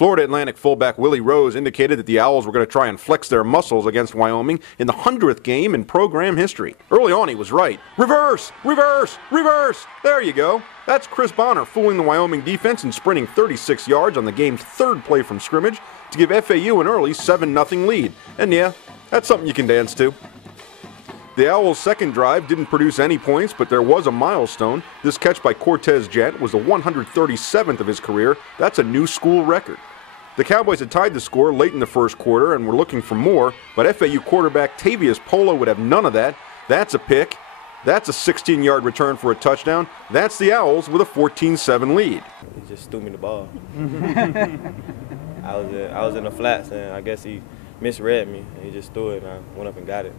Florida Atlantic fullback Willie Rose indicated that the Owls were going to try and flex their muscles against Wyoming in the 100th game in program history. Early on, he was right. Reverse, reverse, reverse. There you go. That's Chris Bonner fooling the Wyoming defense and sprinting 36 yards on the game's third play from scrimmage to give FAU an early 7-0 lead. And yeah, that's something you can dance to. The Owls' second drive didn't produce any points, but there was a milestone. This catch by Cortez Jett was the 137th of his career. That's a new school record. The Cowboys had tied the score late in the first quarter and were looking for more, but FAU quarterback Tavius Polo would have none of that. That's a pick. That's a 16-yard return for a touchdown. That's the Owls with a 14-7 lead. He just threw me the ball. I was in the flats, and I guess he misread me, and he just threw it, and I went up and got it.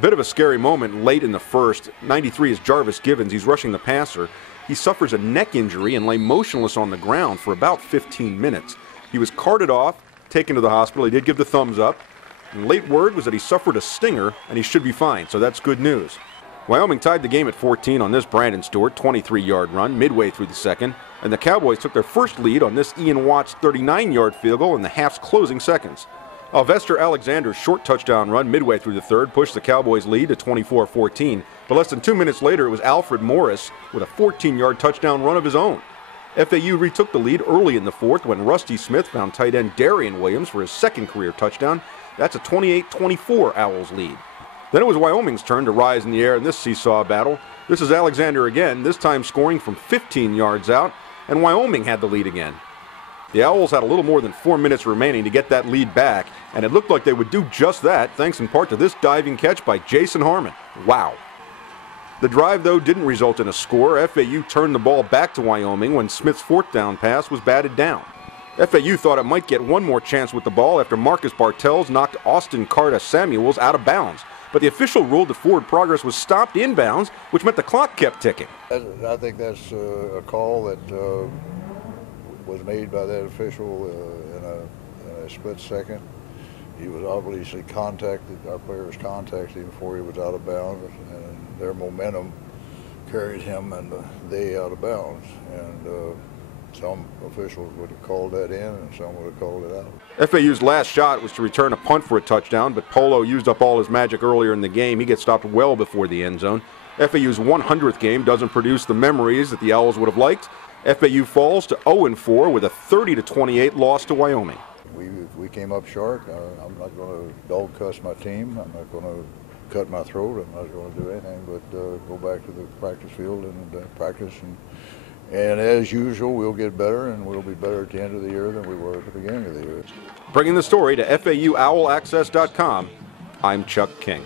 Bit of a scary moment late in the first. 93 is Jarvis Givens. He's rushing the passer. He suffers a neck injury and lay motionless on the ground for about 15 minutes. He was carted off, taken to the hospital. He did give the thumbs up. And late word was that he suffered a stinger, and he should be fine, so that's good news. Wyoming tied the game at 14 on this Brandon Stewart 23-yard run midway through the second, and the Cowboys took their first lead on this Ian Watts 39-yard field goal in the half's closing seconds. Alvester Alexander's short touchdown run midway through the third pushed the Cowboys' lead to 24-14, but less than 2 minutes later it was Alfred Morris with a 14-yard touchdown run of his own. FAU retook the lead early in the fourth when Rusty Smith found tight end Darian Williams for his second career touchdown. That's a 28-24 Owls lead. Then it was Wyoming's turn to rise in the air in this seesaw battle. This is Alexander again, this time scoring from 15 yards out, and Wyoming had the lead again. The Owls had a little more than 4 minutes remaining to get that lead back, and it looked like they would do just that thanks in part to this diving catch by Jason Harmon. Wow. The drive, though, didn't result in a score. FAU turned the ball back to Wyoming when Smith's fourth down pass was batted down. FAU thought it might get one more chance with the ball after Marcus Bartels knocked Austin Carter Samuels out of bounds. But the official ruled that forward progress was stopped inbounds, which meant the clock kept ticking. I think that's a call that was made by that official in a split second. He was obviously contacted, our players contacted him before he was out of bounds, and their momentum carried him and they out of bounds. And some officials would have called that in and some would have called it out. FAU's last shot was to return a punt for a touchdown, but Polo used up all his magic earlier in the game. He gets stopped well before the end zone. FAU's 100th game doesn't produce the memories that the Owls would have liked. FAU falls to 0-4 with a 30-28 loss to Wyoming. We came up short. I'm not going to dog cuss my team. I'm not going to cut my throat. I'm not going to do anything but go back to the practice field and practice. And as usual, we'll get better, and we'll be better at the end of the year than we were at the beginning of the year. Bringing the story to FAUOwlaccess.com, I'm Chuck King.